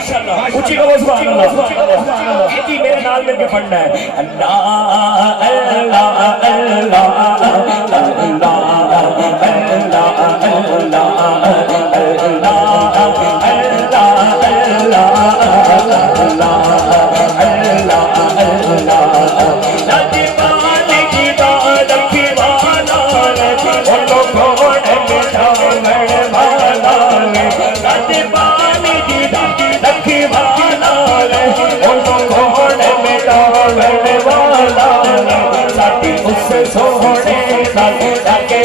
माशाअल्लाह ऊंची करो सुभान अल्लाह इसी मेरे नाल मिलके पढ़ना है अल्लाह अल्लाह अल्लाह सोहने जाके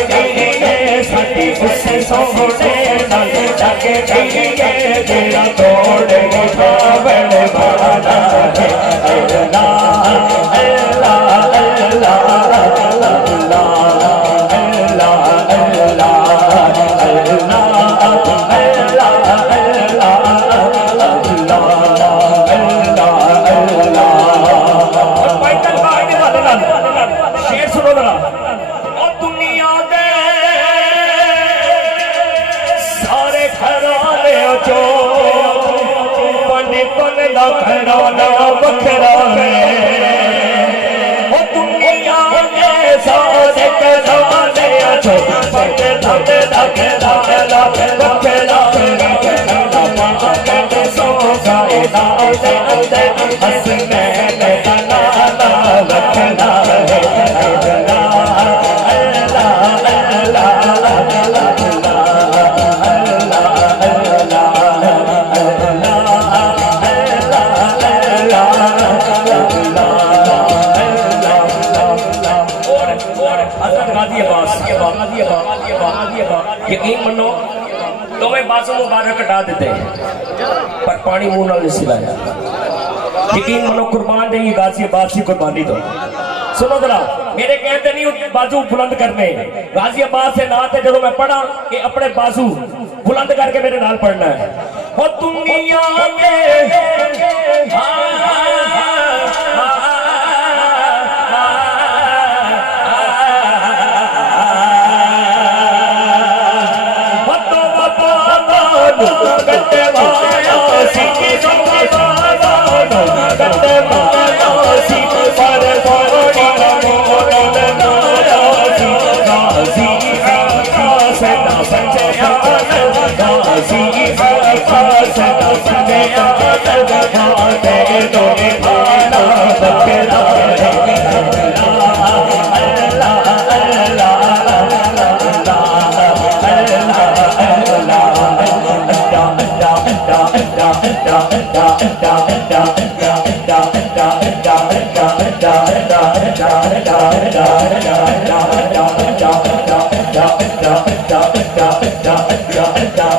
साथी उससे सोहने जाके तेरा तोड़ बड़ भाला है अल्लाह अल्लाह अल्लाह घराना बखरा है वो दुनिया के सारे घराने जो पट धक धक धक धक बखरा है सो गाए नाच हंसने गाना बखरा है यकीन मनो तो मैं बाजू मुबारक कटा देते पर पानी मुंह ना सिलाया यकीन मनो कुर्बान नहीं गाजियाबाद की कुर्बानी तो सुनो जरा मेरे कहते नहीं बाजू बुलंद करने गाजियाबाद से नात है जो मैं पढ़ा कि अपने बाजू बुलंद करके मेरे नाल पढ़ना है और दुनिया da